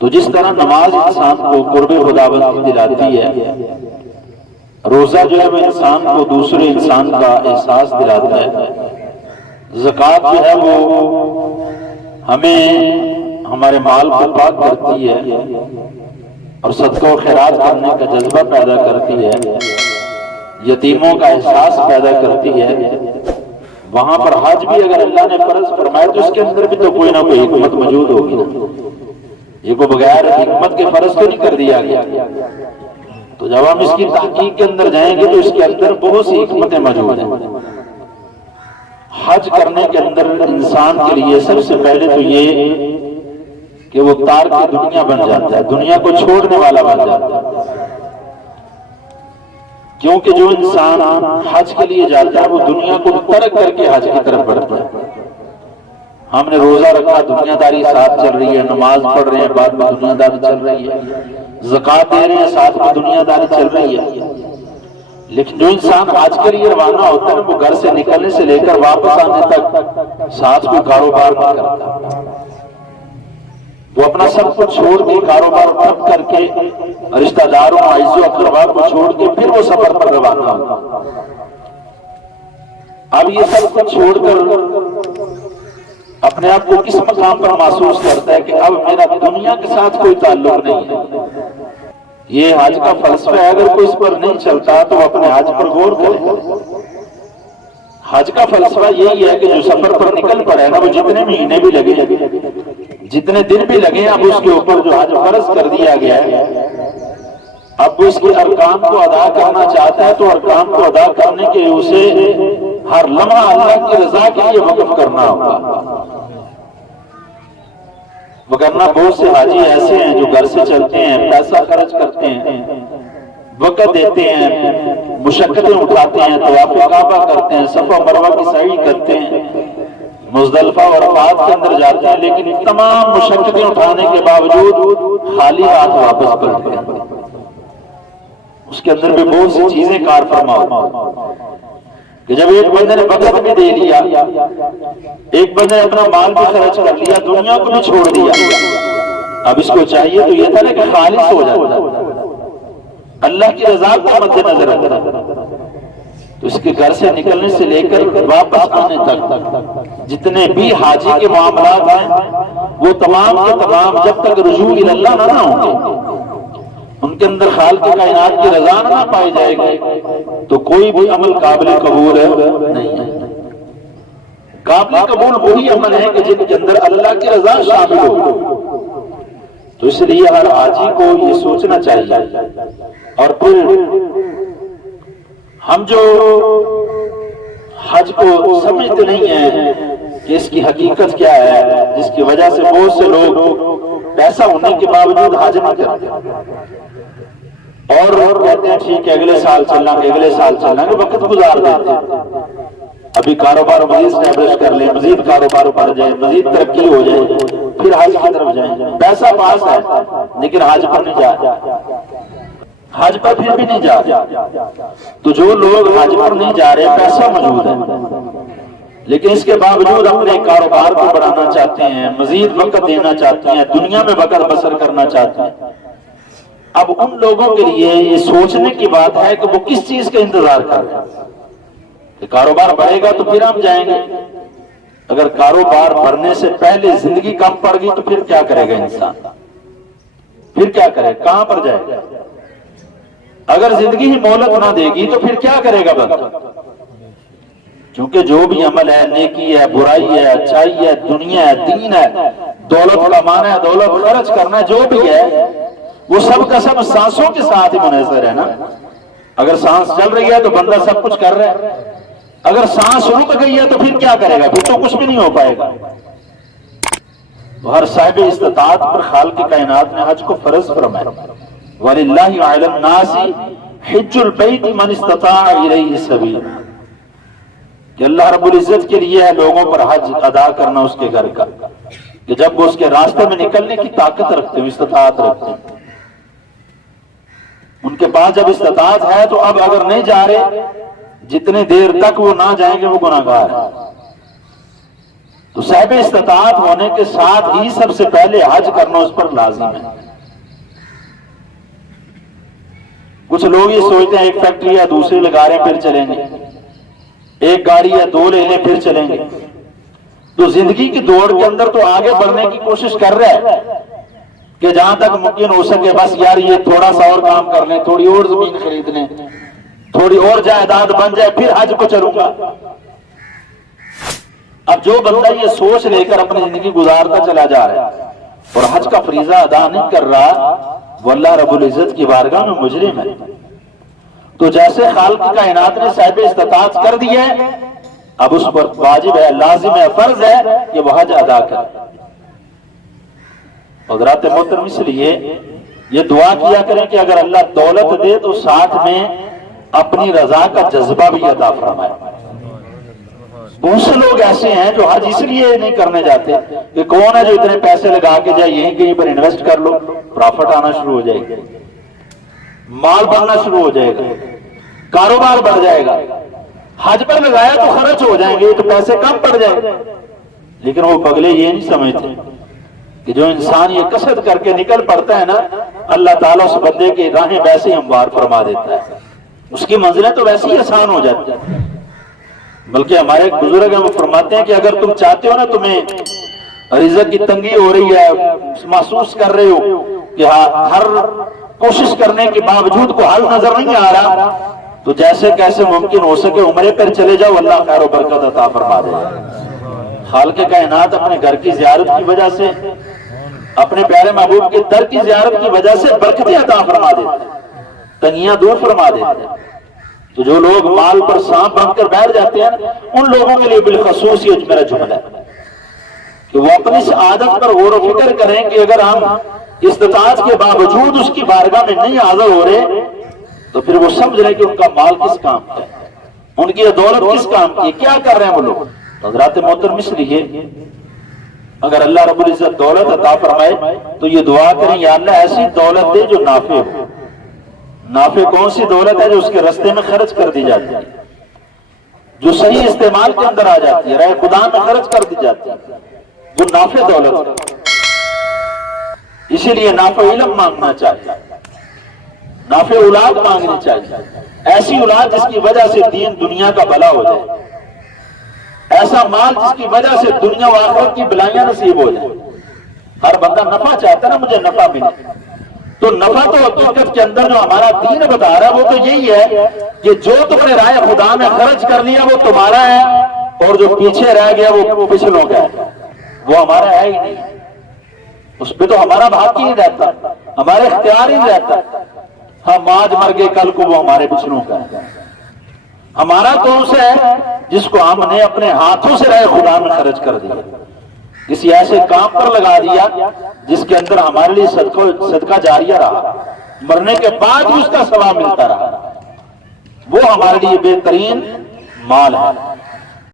تو جس طرح نماز انسان کو قرب خداوند دلاتی ہے، روزہ جو ہے وہ انسان کو دوسرے انسان کا احساس دلاتا ہے، زکوٰۃ جو ہے وہ ہمیں ہمارے مال کو پاک کرتی ہے اور صدقہ و خیرات کرنے کا جذبہ پیدا کرتی ہے، یتیموں کا احساس پیدا کرتی ہے۔ وہاں پر حج بھی اگر اللہ نے فرض فرمایا تو اس کے اندر بھی تو کوئی نہ کوئی حکمت موجود ہوگی نا، یہ کو بغیر حکمت کے فرض تو نہیں کر دیا گیا۔ تو جب ہم اس کی تحقیق کے اندر جائیں گے تو اس کے اندر بہت سی حکمتیں موجود ہیں۔ حج کرنے کے اندر انسان کے لیے سب سے پہلے تو یہ کہ وہ تارک دنیا بن جاتا ہے، دنیا کو چھوڑنے والا بن جاتا ہے، کیونکہ جو انسان حج کے لیے جاتا ہے وہ دنیا کو ترک کر کے حج کی طرف بڑھتا ہے۔ ہم نے روزہ رکھا، دنیا داری ساتھ چل رہی ہے، نماز پڑھ رہے ہیں، بعد میں دنیا داری چل رہی ہے، زکوٰۃ دے رہے ہیں، ساتھ میں دنیا داری چل رہی ہے۔ لیکن جو انسان حج کے لیے روانہ ہوتا ہے وہ گھر سے نکلنے سے لے کر واپس آنے تک ساتھ کوئی کاروبار نہیں کرتا، وہ اپنا سب کچھ چھوڑ کے، کاروبار ٹھپ کر کے، رشتہ داروں عزیز و اقربا کو چھوڑ کے پھر وہ سفر پر روانہ ہوتا۔ اب یہ سب کچھ چھوڑ کر اپنے آپ کو کس مقام پر محسوس کرتا ہے کہ اب میرا دنیا کے ساتھ کوئی تعلق نہیں ہے۔ یہ حج کا فلسفہ ہے، اگر کوئی اس پر نہیں چلتا تو اپنے حج پر غور کرے۔ حج کا فلسفہ یہی ہے کہ جو سفر پر نکل پڑے نا، وہ جتنے مہینے بھی لگے، جتنے دن بھی لگے، اب اس کے اوپر جو حج فرض کر دیا گیا ہے، اب اس کے ارکان کو ادا کرنا چاہتا ہے تو ارکان کو ادا کرنے کے لیے اسے ہر لمحہ اللہ کی رضا کے لیے وقف کرنا ہوگا۔ وگرنہ بہت سے حاجی ایسے ہیں جو گھر سے چلتے ہیں، پیسہ خرچ کرتے ہیں، وقت دیتے ہیں، مشقتیں اٹھاتے ہیں، طواف کعبہ کرتے ہیں، صفا مروہ کی سعی کرتے ہیں، مزدلفہ اور عرفات کے اندر جاتے ہیں، لیکن تمام مشقتیں اٹھانے کے باوجود خالی ہاتھ واپس پلٹتے ہیں۔ اس کے اندر بھی بہت سی چیزیں کار فرما ہوتی کہ جب ایک بندے نے وقت بھی دے لیا، ایک بندے نے اپنا مال بھی خرچ کر لیا، دنیا کو بھی چھوڑ دیا، اب اس کو چاہیے تو یہ تھا کہ خالص ہو جاتا، اللہ کی رضا کو مد نظر رکھنا۔ تو اس کے گھر سے نکلنے سے لے کر واپس آنے تک جتنے بھی حاجی کے معاملات ہیں وہ تمام کے تمام جب تک رجوع اللہ نہ ہوں گے، ان کے اندر خالق کائنات کی رضا نہ پائی جائے گی، تو کوئی بھی عمل قابل قبول نہیں ہے۔ قابل قبول وہی عمل ہے کہ جن کے اندر اللہ کی رضا شامل ہو۔ تو اس لیے ہر حاجی کو یہ سوچنا چاہیے۔ اور پھر ہم جو حج کو سمجھتے نہیں ہیں کہ اس کی حقیقت کیا ہے، جس کی وجہ سے بہت سے لوگ پیسہ ہونے کے باوجود حج نہیں کرتے اور کہتے ہیں ٹھیک ہے اگلے سال چلنا گے، اگلے سال چلنا گے، وقت گزار دیتے ہیں، ابھی کاروبار مزید اسٹیبلش کر لیں، مزید کاروبار بڑھ جائے، مزید ترقی ہو جائے، پھر حج کی طرف جائیں۔ پیسہ پاس ہے لیکن حج پر نہیں جا، حج پر پھر بھی نہیں جا رہے۔ تو جو لوگ حج پر نہیں جا رہے، پیسہ موجود ہے لیکن اس کے باوجود اپنے کاروبار کو بڑھانا چاہتے ہیں، مزید وقت دینا چاہتے ہیں، دنیا میں وقت بسر کرنا چاہتے ہیں، اب ان لوگوں کے لیے یہ سوچنے کی بات ہے کہ وہ کس چیز کا انتظار کر رہے ہیں کہ کاروبار بڑھے گا تو پھر ہم جائیں گے۔ اگر کاروبار بڑھنے سے پہلے زندگی کم پڑ گئی تو پھر کیا کرے گا انسان؟ پھر کیا کرے، کہاں پر جائے گا؟ اگر زندگی ہی مہلت نہ دے گی تو پھر کیا کرے گا بندہ؟ کیونکہ جو بھی عمل ہے، نیکی ہے، برائی ہے، اچھائی ہے، دنیا ہے، دین ہے، دولت کمانا ہے، دولت خرچ کرنا ہے، جو بھی ہے وہ سب کا سب سانسوں کے ساتھ ہی منحصر ہے نا۔ اگر سانس چل رہی ہے تو بندہ سب کچھ کر رہا ہے، اگر سانس رک گئی ہے تو پھر کیا کرے گا؟ پھر تو کچھ بھی نہیں ہو پائے گا۔ تو ہر صاحب استطاعت پر خالق کائنات نے حج کو فرض فرمایا، وَلِلَّهِ عَلَى النَّاسِ حِجُّ الْبَيْتِ مَنِ اسْتَطَاعَ إِلَيْهِ سَبِيلًا، کہ اللہ رب العزت کے لیے ہے لوگوں پر حج ادا کرنا اس کے گھر کا، کہ جب وہ اس کے راستے میں نکلنے کی طاقت رکھتے ہیں، استطاعت رکھتے ہیں، ان کے پاس جب استطاعت ہے تو اب اگر نہیں جا رہے، جتنے دیر تک وہ نہ جائیں گے وہ گناہگار ہیں۔ تو صاحب استطاعت ہونے کے ساتھ ہی سب سے پہلے حج کرنا اس پر لازم ہے۔ کچھ لوگ یہ سوچتے ہیں ایک فیکٹری یا دوسری لگا رہے ہیں پھر چلیں گے، ایک گاڑی یا دو لے لیں پھر چلیں گے۔ تو زندگی کی دوڑ کے اندر تو آگے بڑھنے کی کوشش کر رہا ہے کہ جہاں تک ممکن ہو سکے بس یار یہ تھوڑا سا اور کام کر لیں، تھوڑی اور زمین خرید لیں، تھوڑی اور جائیداد بن جائے پھر حج کو چلوں گا۔ اب جو بندہ یہ سوچ لے کر اپنی زندگی گزارتا چلا جا رہا ہے اور حج کا فریضہ ادا نہیں کر رہا، وہ اللہ رب العزت کی بارگاہ میں مجرم ہے۔ تو جیسے خالق کائنات نے صاحب استطاعت کر دی ہے، اب اس پر واجب ہے، لازم ہے، فرض ہے کہ وہ حج ادا کرے۔ حضرات محترم اس لیے یہ دعا کیا کریں کہ اگر اللہ دولت دے تو ساتھ میں اپنی رضا کا جذبہ بھی عطا فرمائے۔ بہت سے لوگ ایسے ہیں جو حج اس لیے نہیں کرنے جاتے کہ کون ہے جو اتنے پیسے لگا کے جائے، یہیں کہیں پر انویسٹ کر لو، پرافٹ آنا شروع ہو جائے گا، مال بننا شروع ہو جائے گا، کاروبار بڑھ جائے گا۔ حج پر لگایا تو خرچ ہو جائیں گے تو پیسے کم پڑ جائیں گے۔ لیکن وہ پگلے یہ نہیں سمجھتے کہ جو انسان یہ کسرت کر کے نکل پڑتا ہے نا، اللہ تعالیٰ اس بندے کی راہیں ویسے ہی ہموار فرما دیتا ہے، اس کی منزلیں تو ویسے ہی آسان ہو جاتی ہیں۔ بلکہ ہمارے ایک بزرگ ہیں وہ فرماتے ہیں کہ اگر تم چاہتے ہو نا تمہیں رزق کی تنگی ہو رہی ہے، محسوس کر رہے ہو کہ ہر کوشش کرنے کے باوجود کو حل نظر نہیں آ رہا، تو جیسے کیسے ممکن ہو سکے عمرے پر چلے جاؤ، اللہ خیر و برکت عطا فرما دے۔ خالق کائنات اپنے گھر کی زیارت کی وجہ سے، اپنے پیارے محبوب کے در کی زیارت کی وجہ سے برکتیں عطا فرما دیتے ہیں، تنگیاں دور فرما دیتے ہیں۔ تو جو لوگ مال پر سانپ بن کر بیٹھ جاتے ہیں ان لوگوں کے لیے بالخصوص یہ میرا جملہ ہے کہ وہ اپنی اس عادت پر غور و فکر کریں کہ اگر ہم استطاعت کے باوجود اس کی بارگاہ میں نہیں حاضر ہو رہے تو پھر وہ سمجھ رہے کہ ان کا مال کس کام کا ہے، ان کی دولت کس کام کی، کیا کر رہے ہیں وہ لوگ۔ حضرات محترم اس لیے اگر اللہ رب العزت دولت عطا فرمائے تو یہ دعا کریں یا اللہ ایسی دولت دے جو نافع ہو۔ نافع کون سی دولت ہے؟ جو اس کے رستے میں خرچ کر دی جاتی ہے، جو صحیح استعمال کے اندر آ جاتی ہے، راہ خدا میں خرچ کر دی جاتی ہے، وہ نافع دولت ہے۔ اسی لیے نافع علم مانگنا چاہیے، نافع اولاد مانگنی چاہیے، ایسی اولاد جس کی وجہ سے دین دنیا کا بھلا ہو جائے، ایسا مال جس کی وجہ سے دنیا و آخرت کی بلائیاں نصیب ہو جائے۔ ہر بندہ نفع چاہتا ہے نا، مجھے نفع ملے، تو نفع تو حقیقت کے اندر جو ہمارا دین بتا رہا ہے وہ تو یہی ہے کہ جو تم نے راہ خدا میں خرچ کر لیا وہ تمہارا ہے، اور جو پیچھے رہ گیا وہ پچھلوں کا ہے، وہ ہمارا ہے ہی نہیں، اس پہ تو ہمارا بھاگ ہی نہیں رہتا، ہمارے اختیار ہی نہیں رہتا۔ ہم آج مر گئے کل کو وہ ہمارے پچھلوں کا ہے۔ ہمارا کون سا ہے جس کو ہم نے اپنے ہاتھوں سے راہ خدا میں خرچ کر دیا، کسی ایسے کام پر لگا دیا جس کے اندر ہمارے لیے صدقہ جاریہ رہا، مرنے کے بعد بھی اس کا ثواب ملتا رہا، وہ ہمارے لیے بہترین مال ہے۔